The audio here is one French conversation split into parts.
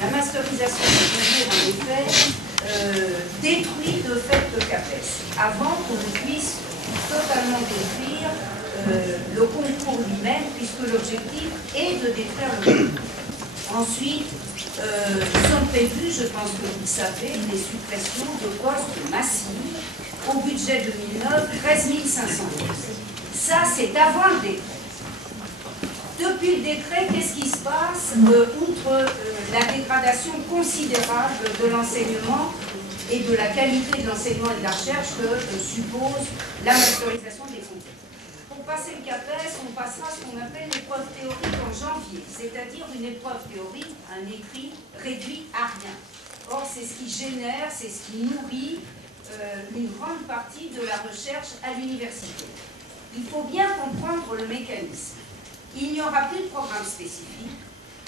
La masterisation des concours, en effet, détruit de fait le CAPES, avant qu'on puisse totalement détruire le concours lui-même, puisque l'objectif est de détruire le concours. Ensuite, sont prévues, je pense que vous le savez, des suppressions de postes massives au budget 2009, 13 500. Ça, c'est avant le décret. Depuis le décret, qu'est-ce qui se passe outre la dégradation considérable de l'enseignement et de la qualité de l'enseignement et de la recherche que suppose la masterisation des concours. Pour passer le CAPES, on passera ce qu'on appelle l'épreuve théorique en janvier, c'est-à-dire une épreuve théorique, un écrit réduit à rien. Or, c'est ce qui génère, c'est ce qui nourrit une grande partie de la recherche à l'université. Il faut bien comprendre le mécanisme. Il n'y aura plus de programme spécifique,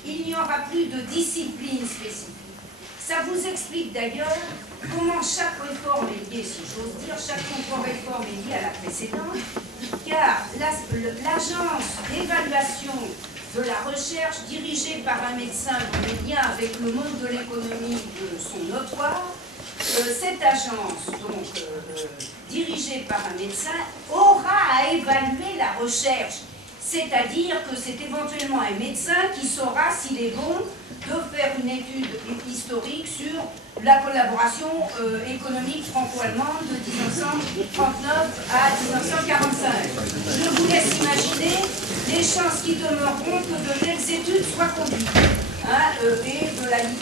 il n'y aura plus de discipline spécifique. Ça vous explique d'ailleurs comment chaque réforme est liée, si j'ose dire, chaque contre-réforme est liée à la précédente, car l'agence d'évaluation de la recherche dirigée par un médecin dont les liens avec le monde de l'économie sont notoires, cette agence, donc dirigée par un médecin, aura à évaluer la recherche. C'est-à-dire que c'est éventuellement un médecin qui saura s'il est bon de faire une étude historique sur la collaboration économique franco-allemande de 1939 à 1945. Je vous laisse imaginer les chances qui demeureront que de telles études soient conduites.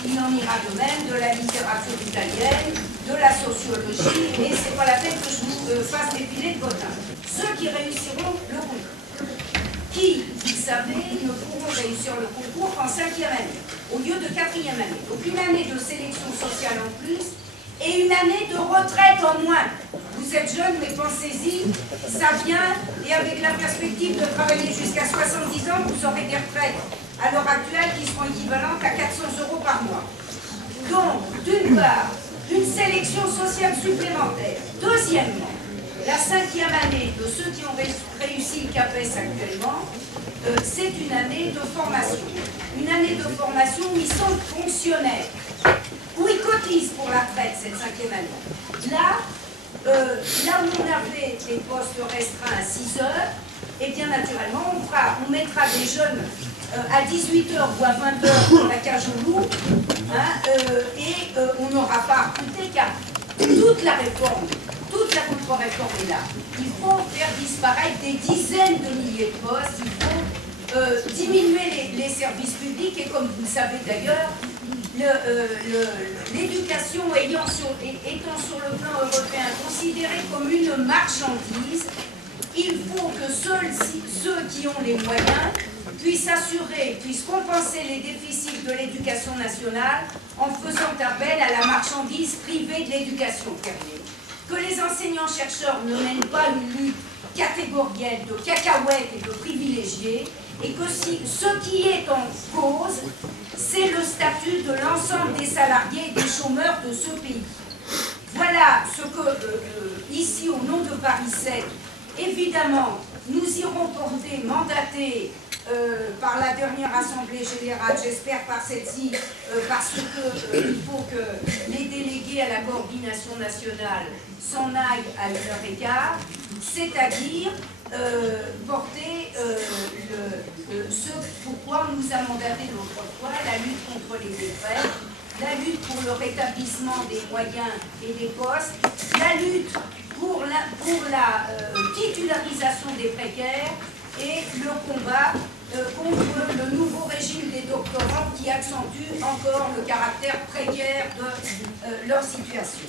Il en ira de même de la littérature italienne, de la sociologie, et c'est pas la peine que je vous fasse défiler de bottin. Ceux qui réussiront le concours, qui, vous le savez, ne pourront réussir le concours qu'en 5e année, au lieu de 4e année. Donc une année de sélection sociale en plus et une année de retraite en moins. Vous êtes jeune, mais pensez-y, ça vient, et avec la perspective de travailler jusqu'à 70 ans, vous aurez des retraites à l'heure actuelle qui seront équivalentes à 400 € par mois. Donc, d'une part, une sélection sociale supplémentaire. Deuxièmement, la 5e année de ceux qui ont réussi le CAPES actuellement, c'est une année de formation. Une année de formation où ils sont fonctionnaires, où ils cotisent pour la retraite cette 5e année. Là où on avait des postes restreints à 6 heures, et bien naturellement, on mettra des jeunes à 18 h ou à 20 h dans la cage au loup, et on n'aura pas à recruter, car toute la réforme, toute la contre-réforme est là. Il faut faire disparaître des dizaines de milliers de postes, il faut diminuer les services publics, et comme vous le savez d'ailleurs, l'éducation étant sur le plan européen considérée comme une marchandise, il faut que ceux qui ont les moyens puissent compenser les déficits de l'éducation nationale en faisant appel à la marchandise privée de l'éducation. Que les enseignants-chercheurs ne mènent pas une lutte catégorielle de cacahuètes et de privilégiés, et que ce qui est en cause, c'est le statut de l'ensemble des salariés et des chômeurs de ce pays. Voilà ce que, ici, au nom de Paris 7, évidemment, nous irons porter, mandater par la dernière Assemblée Générale, j'espère par celle-ci, parce qu'il faut que les délégués à la coordination nationale s'en aillent à 1h15, c'est-à-dire porter ce pourquoi on nous a mandaté l'autre fois, la lutte contre les décrets, la lutte pour le rétablissement des moyens et des postes, la lutte pour la titularisation des précaires et le combat contre le nouveau régime des doctorants qui accentue encore le caractère précaire de leur situation.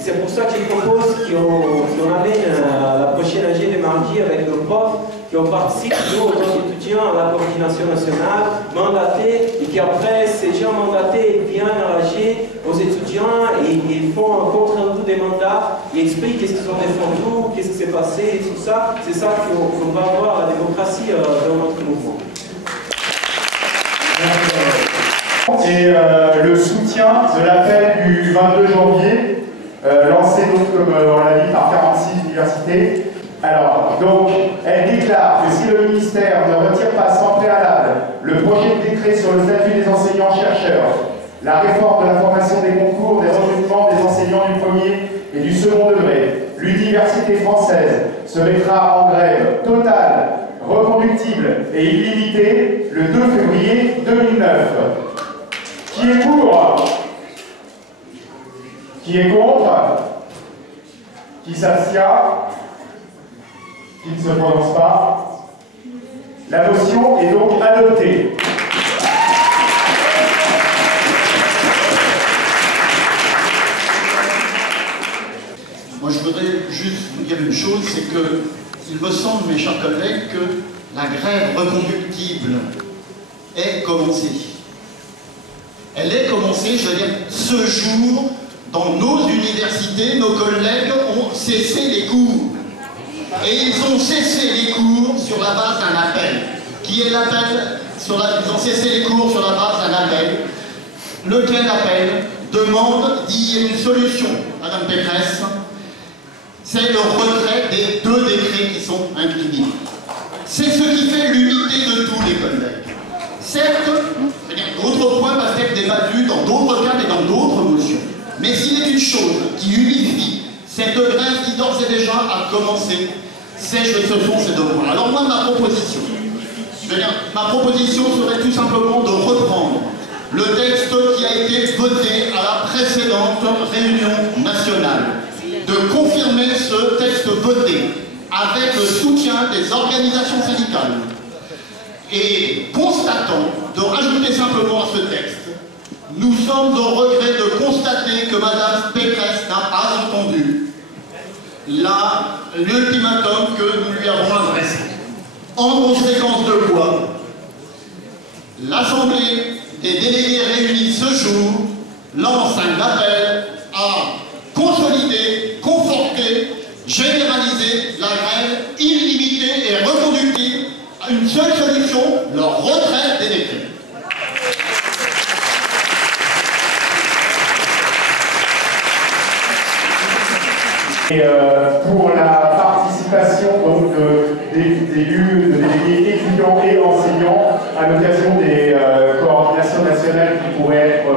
C'est pour ça que je propose qu'on amène la prochaine AG de mardi avec nos profs, qu'on participe, nous, en tant qu'étudiants, à la coordination nationale, mandatés, et qu'après, ces gens mandatés viennent à l'AG aux étudiants et ils font un compte rendu des mandats, ils expliquent qu'est-ce qu'ils ont défendu, qu'est-ce qui s'est passé et tout ça. C'est ça qu'on va avoir la démocratie dans notre mouvement. Et le soutien de l'appel du 22 janvier, lancé donc, comme on l'a dit, par 46 universités. l'université. Alors, donc, elle déclare que si le ministère ne retire pas sans préalable le projet de décret sur le statut des enseignants-chercheurs, la réforme de la formation des concours, des recrutements des enseignants du premier et du second degré, l'université française se mettra en grève totale, reconductible et illimitée le 2 février 2009. Qui est pour? Qui est contre? Qui s'abstient? Qui ne se prononce pas? La motion est donc adoptée. Moi, je voudrais juste vous dire une chose, c'est que il me semble, mes chers collègues, que la grève reconductible est commencée. Elle est commencée, je veux dire, ce jour, dans nos universités, nos collègues ont cessé les cours. Et ils ont cessé les cours sur la base d'un appel. Qui est l'appel? Ils ont cessé les cours sur la base d'un appel. Lequel appel demande d'y une solution, Madame Pécresse? C'est le retrait des 2 décrets qui sont incriminés. C'est ce qui fait l'unité de tous les collègues. Certes, d'autres points peuvent être débattus dans d'autres cas et dans d'autres motions. Mais s'il est une chose qui unifie cette grève qui d'ores et déjà a commencé, ce sont ces 2 points. Alors moi, ma proposition serait tout simplement de reprendre le texte qui a été voté à la précédente réunion nationale, de confirmer ce texte voté avec le soutien des organisations syndicales et constatant, de rajouter simplement à ce texte, nous sommes au regret de constater que Madame Pécresse n'a pas entendu l'ultimatum que nous lui avons adressé. En conséquence de quoi, l'Assemblée des délégués réunis ce jour lance un appel à consolider, conforter, généraliser la grève illimitée et reconductible à une seule solution, le retrait des décrets. Et pour la participation donc, des délégués étudiants et enseignants à l'occasion des coordinations nationales qui pourraient être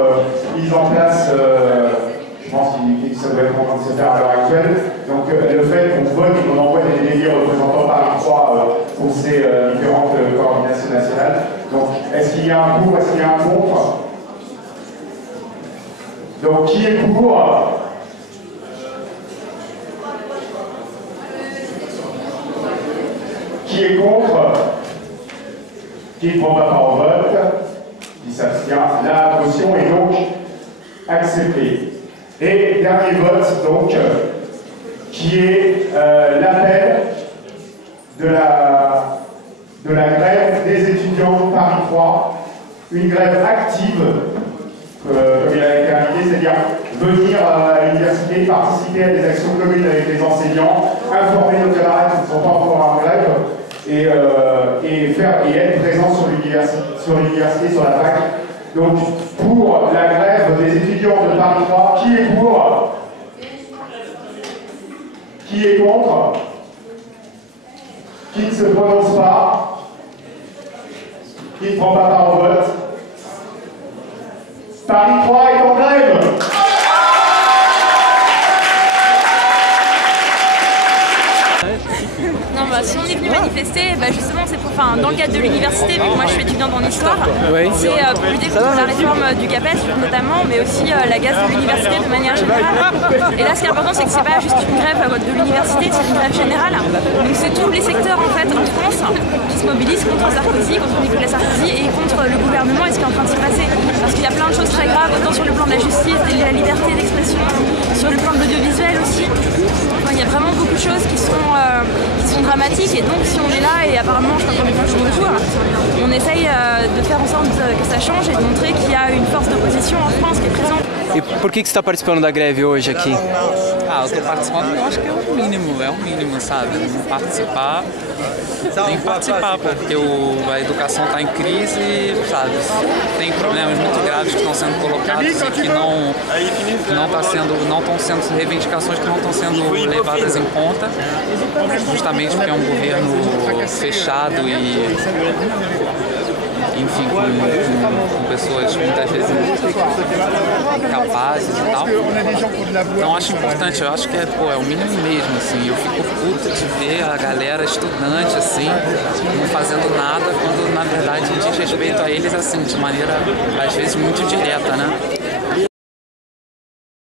mises en place, je pense que ça doit être en train de se faire à l'heure actuelle. Donc le fait qu'on vote et qu'on envoie des délégués représentants Paris 3 pour ces différentes coordinations nationales. Donc est-ce qu'il y a un pour, est-ce qu'il y a un contre? Donc qui est pour? Qui est contre? Qui ne prend pas part au vote? Qui s'abstient? La motion est donc acceptée. Et dernier vote, donc, qui est l'appel de la grève des étudiants Paris 3, une grève active, comme il a été indiqué, c'est-à-dire venir à l'université, participer à des actions communes avec les enseignants, informer nos camarades qui ne sont pas encore en grève, et être présent sur l'université, sur la fac. Donc, pour la grève des étudiants de Paris 3, qui est pour? Qui est contre? Qui ne se prononce pas? Qui ne prend pas part au vote? Paris 3 est en grève! Non, si on est venu manifester, justement c'est dans le cadre de l'université, vu que moi je suis étudiante en histoire, c'est pour lutter contre la réforme du CAPES notamment, mais aussi la gaz de l'université de manière générale. Et là ce qui est important, c'est que c'est pas juste une grève de l'université, c'est une grève générale. Donc c'est tous les secteurs en fait en France qui se mobilisent contre Sarkozy, contre Nicolas Sarkozy et contre le gouvernement et ce qui est en train de se passer. Parce qu'il y a plein de choses très graves, autant sur le plan de la justice, de la liberté d'expression, sur le plan de l'audiovisuel aussi. Il y a vraiment beaucoup de choses qui sont dramatiques, et donc si on est là, et apparemment je crois qu'on est tous de jour, on essaye de faire en sorte que ça change et de montrer qu'il y a une force d'opposition en France qui est présente. E por que você está participando da greve hoje aqui? Ah, eu tô participando, eu acho que é o mínimo, sabe? Não participar, tem que participar, porque a educação está em crise, sabe? Tem problemas muito graves que estão sendo colocados e que não estão sendo reivindicações que não estão sendo levadas em conta, justamente porque é um governo fechado e, enfim, com pessoas muitas vezes incapazes e tal. Então acho importante, eu acho que é o mínimo mesmo, assim. Eu fico puto de ver a galera estudante, assim, não fazendo nada, quando na verdade diz respeito a eles, assim, de maneira às vezes muito direta, né?